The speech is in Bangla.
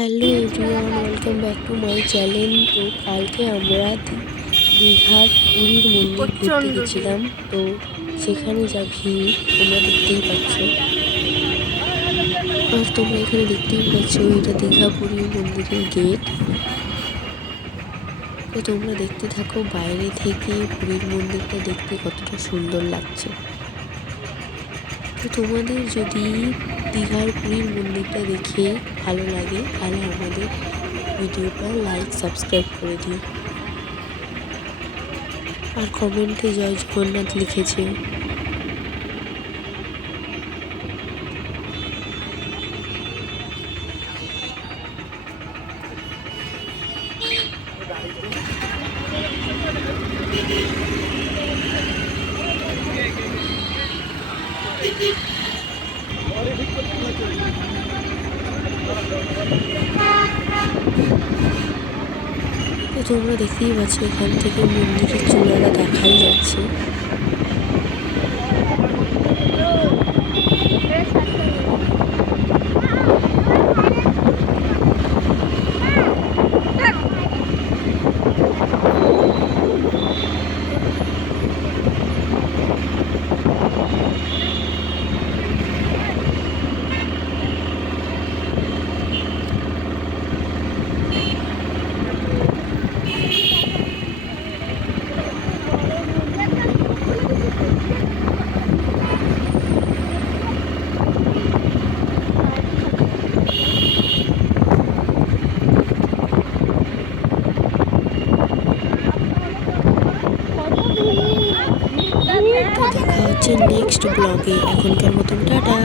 Hello everyone, welcome back to my channel. তো কালকে আমরা দীঘার পুরীর মন্দির ঘুরতে গেছিলাম। তো সেখানে যা ভিড় তোমরা দেখতেই পাচ্ছ। আর তোমরা এখানে দেখতেই পাচ্ছ এটা দীঘা পুরীর মন্দিরের গেট। তো তোমরা দেখতে থাকো বাইরে থেকে পুরীর মন্দিরটা দেখতে কতটা সুন্দর লাগছে। তো তোমাদের যদি দীঘার পুরীর মন্দিরটা দেখে ভালো লাগে তাহলে আমাদের ভিডিওটা লাইক সাবস্ক্রাইব করে দিও। আর কমেন্টে জয় জগন্নাথ লিখেছে। তো তোমরা দেখতেই পাচ্ছ এখান থেকে মন্দিরের চূড়াটা দেখাই যাচ্ছে। দেখা হচ্ছে নেক্সট ব্লগে। এখনকার মতন টাটা।